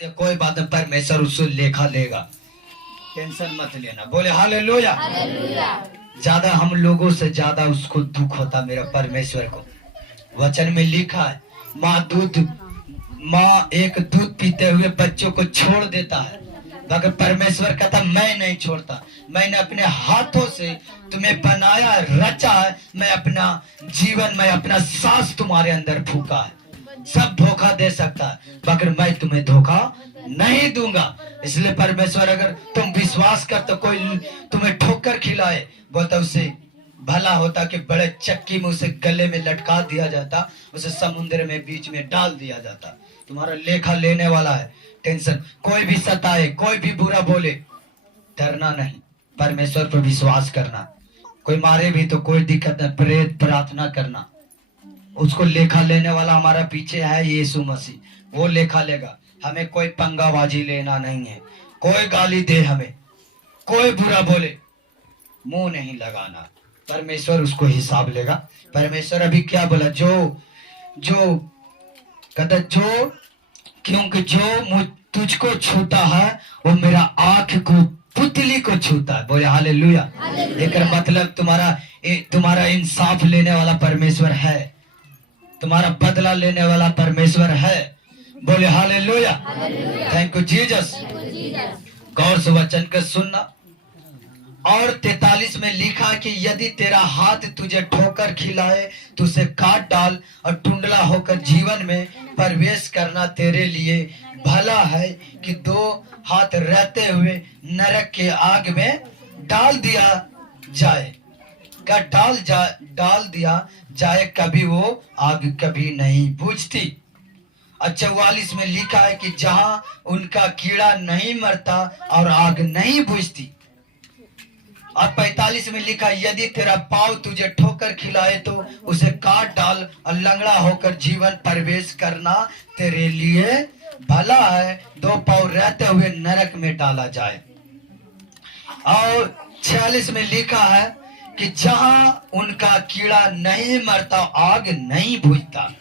कोई बात नहीं, परमेश्वर उससे लेखा लेगा, टेंशन मत लेना। बोले हालेलुया। ज्यादा हम लोगों से ज्यादा उसको दुख होता मेरा परमेश्वर को। वचन में लिखा है, माँ एक दूध पीते हुए बच्चों को छोड़ देता है, मगर परमेश्वर कहता मैं नहीं छोड़ता। मैंने अपने हाथों से तुम्हें बनाया, रचा है। मैं अपना जीवन, मैं अपना सांस तुम्हारे अंदर फूका है। सब धोखा दे सकता है, मगर मैं तुम्हें धोखा नहीं दूंगा। इसलिए परमेश्वर, अगर तुम विश्वास कर तो कोई तुम्हें ठोकर खिलाए, बोलता उससे भला होता कि बड़े चक्की में उसे गले में लटका दिया जाता, उसे समुद्र में बीच में डाल दिया जाता। तुम्हारा लेखा लेने वाला है। टेंशन, कोई भी सताए, कोई भी बुरा बोले, डरना नहीं, परमेश्वर पर विश्वास करना। कोई मारे भी तो कोई दिक्कत नहीं, प्रेत प्रार्थना करना। उसको लेखा लेने वाला हमारा पीछे है, यीशु मसीह, वो लेखा लेगा। हमें कोई पंगाबाजी लेना नहीं है। कोई गाली दे, हमें कोई बुरा बोले, मुंह नहीं लगाना, परमेश्वर उसको हिसाब लेगा। परमेश्वर अभी क्या बोला, जो जो कहता, जो क्योंकि जो तुझको छूता है वो मेरा आंख को, पुतली को छूता है। बोले हालेलुया। एक मतलब तुम्हारा इंसाफ लेने वाला परमेश्वर है, तुम्हारा बदला लेने वाला परमेश्वर है। बोले हालेलुया। Thank you Jesus. गौर से वचन को सुनना। और 43 में लिखा कि यदि तेरा हाथ तुझे ठोकर खिलाए तो उसे काट डाल, और टुंडला होकर जीवन में प्रवेश करना तेरे लिए भला है कि दो हाथ रहते हुए नरक के आग में डाल दिया जाए। का डाल दिया जाए, कभी वो आग कभी नहीं बुझती। और 44 में लिखा है कि जहां उनका कीड़ा नहीं मरता और आग नहीं बुझती। और 45 में लिखा, यदि तेरा पाँव तुझे ठोकर खिलाए तो उसे काट डाल, और लंगड़ा होकर जीवन प्रवेश करना तेरे लिए भला है, दो पाँव रहते हुए नरक में डाला जाए। और 46 में लिखा है कि जहां उनका कीड़ा नहीं मरता, आग नहीं बुझता।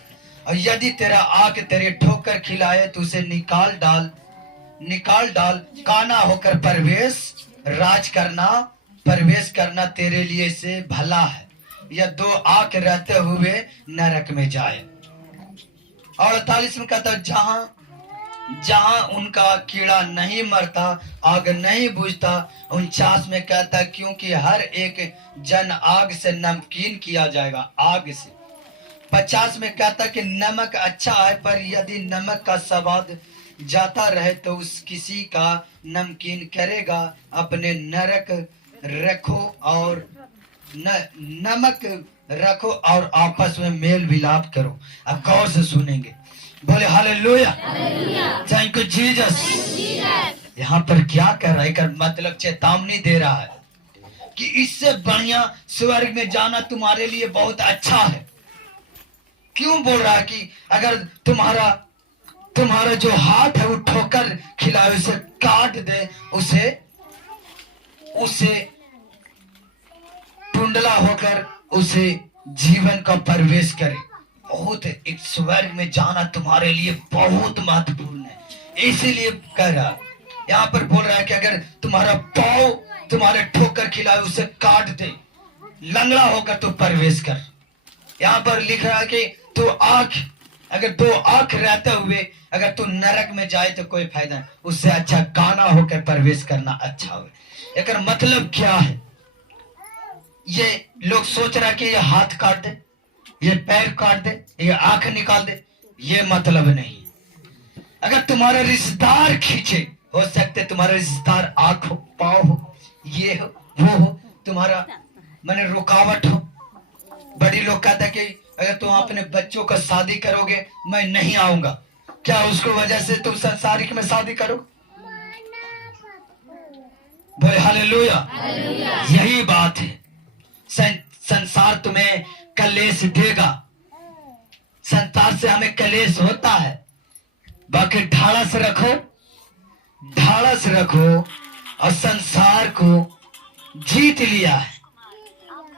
और यदि तेरा आंख तेरे ठोकर खिलाए तो उसे निकाल डाल, काना होकर प्रवेश करना तेरे लिए से भला है, या दो आंख रहते हुए नरक में जाए। और 48 में कहता, जहां उनका कीड़ा नहीं मरता, आग नहीं बुझता। 49 में कहता, क्योंकि हर एक जन आग से नमकीन किया जाएगा, आग से। 50 में कहता कि नमक अच्छा है, पर यदि नमक का स्वाद जाता रहे तो उस किसी का नमकीन करेगा। अपने नमक रखो और आपस में मेल विलाप करो। अब गौर से सुनेंगे। बोले हालेलुया। Thank you Jesus. यहाँ पर क्या कर रहा है, कर मतलब चेतावनी दे रहा है कि इससे बढ़िया स्वर्ग में जाना तुम्हारे लिए बहुत अच्छा है। क्यों बोल रहा है कि अगर तुम्हारा जो हाथ है वो ठोकर खिलाए, उसे काट दे, उसे टुंडला होकर उसे जीवन का प्रवेश करे। बहुत एक स्वर्ग में जाना तुम्हारे लिए बहुत महत्वपूर्ण है। इसीलिए कह रहा, यहाँ पर बोल रहा है कि अगर तुम्हारा पाँव तुम्हारे ठोकर खिलाए, उसे काट दे, लंगड़ा होकर तो प्रवेश कर। यहाँ पर लिख रहा है कि तो अगर दो आंख रहते हुए अगर तू नरक में जाए तो कोई फायदा नहीं, उससे अच्छा काना होकर प्रवेश करना अच्छा हो। एक मतलब क्या है, ये लोग सोच रहा कि ये हाथ काट दे, ये पैर काट दे, ये आंख निकाल दे, ये मतलब नहीं। अगर तुम्हारा रिश्तेदार खींचे, हो सकते तुम्हारा रिश्तेदार आंख हो, पाँव हो, ये हो, वो हो, तुम्हारा मैंने रुकावट हो। बड़ी लोग कहते कि अगर तुम अपने बच्चों का शादी करोगे मैं नहीं आऊंगा, क्या उसको वजह से तुम संसारिक में शादी करो? बोले हालेलुया। यही बात है, संसार तुम्हें कलेश देगा, संसार से हमें कलेश होता है। बाकी ढाढ़स रखो और संसार को जीत लिया है।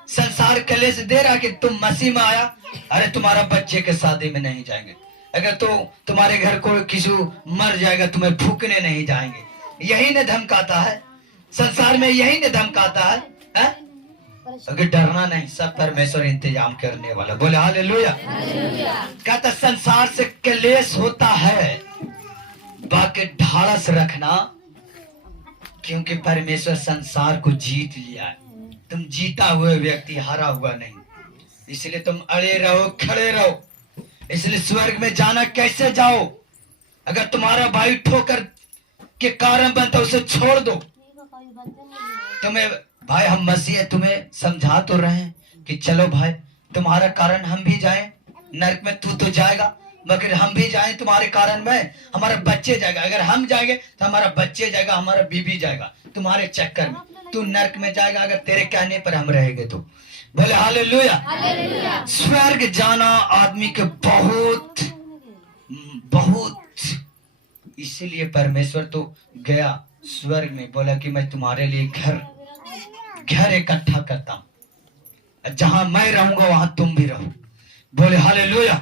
संसार कलेश दे रहा कि तुम मसीह में आया, अरे तुम्हारा बच्चे के शादी में नहीं जाएंगे, अगर तो तुम्हारे घर कोई किसी मर जाएगा, तुम्हें फूकने नहीं जाएंगे। यही ने धमकाता है संसार में, यही ने धमकाता है? अगर डरना नहीं, सब परमेश्वर इंतजाम करने वाला। बोले हालेलुया। कहता संसार से क्लेश होता है, बाकी ढाढ़स रखना, क्योंकि परमेश्वर संसार को जीत लिया है। तुम जीता हुआ व्यक्ति, हारा हुआ नहीं। इसलिए तुम अड़े रहो, खड़े रहो। इसलिए स्वर्ग में जाना कैसे जाओ? अगर तुम्हारा भाई ठोकर के कारण बनता, उसे छोड़ दो। तुम्हें भाई, हम मसीह तुम्हें समझा तो रहे हैं कि चलो भाई, तुम्हारा कारण हम भी जाएं नरक में। तू तो जाएगा, मगर हम भी जाएं तुम्हारे कारण में, हमारा बच्चे जाएगा। अगर हम जाएंगे तो हमारा बच्चे जाएगा, हमारा बीबी जाएगा। तुम्हारे चक्कर में तू नरक में जाएगा, अगर तेरे कहने पर हम रहेंगे तो। बोले हालेलुया। स्वर्ग जाना आदमी के बहुत बहुत, इसीलिए परमेश्वर तो गया स्वर्ग में, बोला कि मैं तुम्हारे लिए घर इकट्ठा करता हूं, जहां मैं रहूंगा वहां तुम भी रहो। बोले हालेलुया।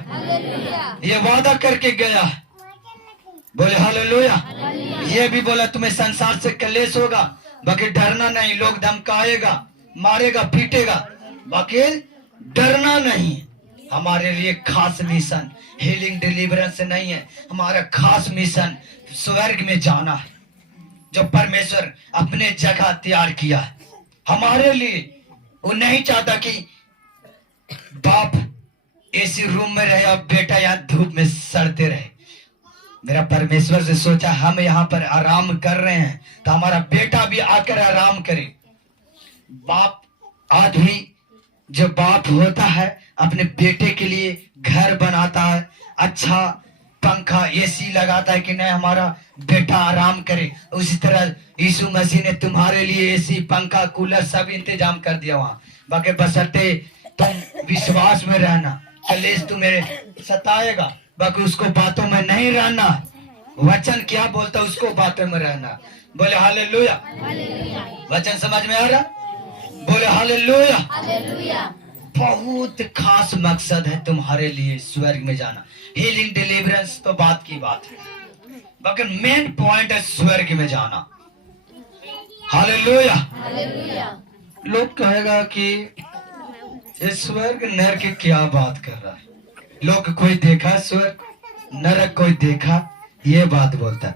ये वादा करके गया। बोले हालेलुया। ये भी बोला तुम्हें संसार से क्लेश होगा, बाकी डरना नहीं। लोग धमकाएगा, मारेगा, पीटेगा, बाकी डरना नहीं। हमारे लिए खास मिशन हीलिंग डिलीवरेंस नहीं है, हमारा खास मिशन स्वर्ग में जाना है, जो परमेश्वर अपने जगह तैयार किया है हमारे लिए। वो नहीं चाहता कि बाप एसी रूम में रहे और बेटा यहाँ धूप में सड़ते रहे। मेरा परमेश्वर से सोचा हम यहाँ पर आराम कर रहे हैं तो हमारा बेटा भी आकर आराम करे। बाप आज भी, जो बाप होता है अपने बेटे के लिए घर बनाता है, अच्छा पंखा एसी लगाता है कि नहीं हमारा बेटा आराम करे। उसी तरह यीशु मसीह ने तुम्हारे लिए एसी, पंखा, कूलर सब इंतजाम कर दिया वहां। बाकी बशर्ते तुम विश्वास में रहना। क्लेश तुम्हें सताएगा, बाकी उसको बातों में नहीं रहना। वचन क्या बोलता उसको बातों में रहना। बोले हालेलुया। वचन समझ में आ रहा? बोले हालेलुया। बहुत खास मकसद है तुम्हारे लिए स्वर्ग में जाना। हीलिंग डिलीवरेंस तो बात की बात है, बाकी मेन पॉइंट है स्वर्ग में जाना। हालेलुया। लोग कहेगा कि ये स्वर्ग नरक की क्या बात कर रहा है? लोग कोई देखा स्वर्ग नरक, कोई देखा? ये बात बोलता है।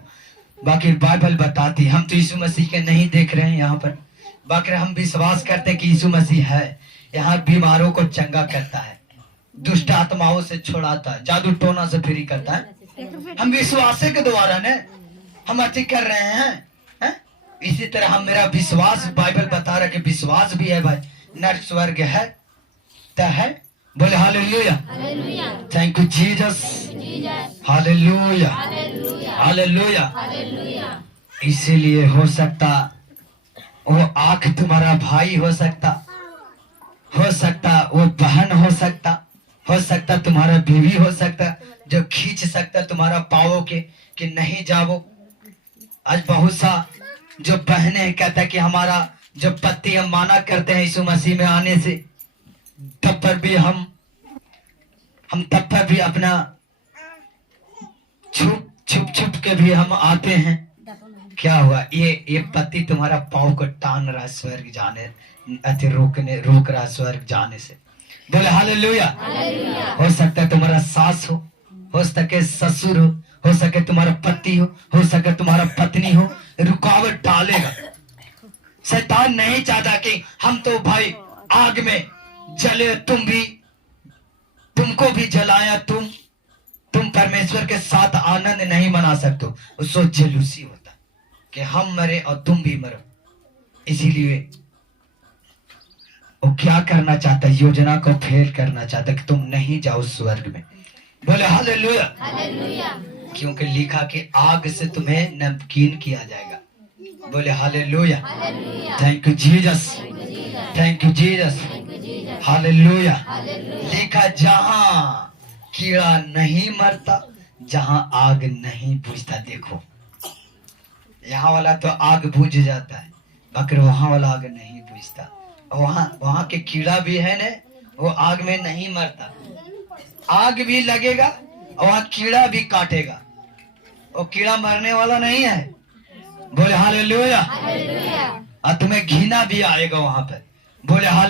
बाकी बाइबल बताती, हम तो यीशु मसीह के नहीं देख रहे हैं यहाँ पर, बाकी हम विश्वास करते हैं कि यीशु मसीह है। यहाँ बीमारों को चंगा करता है, दुष्ट आत्माओं से छुड़ाता है, जादू टोना से फ्री करता है। हम विश्वास के द्वारा ने हम अच्छी कर रहे हैं। इसी तरह हम, मेरा विश्वास, बाइबल बता रहा है कि विश्वास भी है भाई, नरक स्वर्ग है तो है। बोले हालेलुया। Thank you Jesus. Hallelujah. Hallelujah. इसीलिए हो सकता वो आंख तुम्हारा भाई हो सकता वो बहन हो सकता तुम्हारा बीवी हो सकता, जो खींच सकता तुम्हारा पाओ के कि नहीं जाओ। आज बहुत सा जो बहनें कहता कि हमारा जो पति हम माना करते हैं यीशु मसीह में आने से, तब पर भी हम तब पर भी अपना छुप के भी हम आते हैं। क्या हुआ? ये पति तुम्हारा पाँव को टान रहा है स्वर्ग जाने, रोक रहा है स्वर्ग जाने से। बोले हालेलुया। हो सकता है तुम्हारा सास हो सके ससुर हो सके तुम्हारा पति हो सके तुम्हारा पत्नी हो, रुकावट डालेगा। शैतान नहीं चाहता कि हम तो भाई आग में जले, तुमको भी जलाया, तुम परमेश्वर के साथ आनंद नहीं मना सकते। उसको जेलूसी होता कि हम मरे और तुम भी मरो। इसीलिए वो क्या करना चाहता है? योजना को फेल करना चाहता कि तुम नहीं जाओ स्वर्ग में। बोले हालेलुया। क्योंकि लिखा कि आग से तुम्हें नमकीन किया जाएगा। बोले हालेलुया। Thank you Jesus. Thank you Jesus. Hallelujah. लिखा जहां कीड़ा नहीं मरता, जहां आग नहीं बुझता। देखो यहाँ वाला तो आग बुझ जाता है, मगर वहां वाला आग नहीं बुझता। वहां के कीड़ा भी है ने, वो आग में नहीं मरता। आग भी लगेगा और वहां कीड़ा भी काटेगा। वो कीड़ा मरने वाला नहीं है। बोले हालेलुया। और तुम्हें घृणा भी आएगा वहां पे। बोले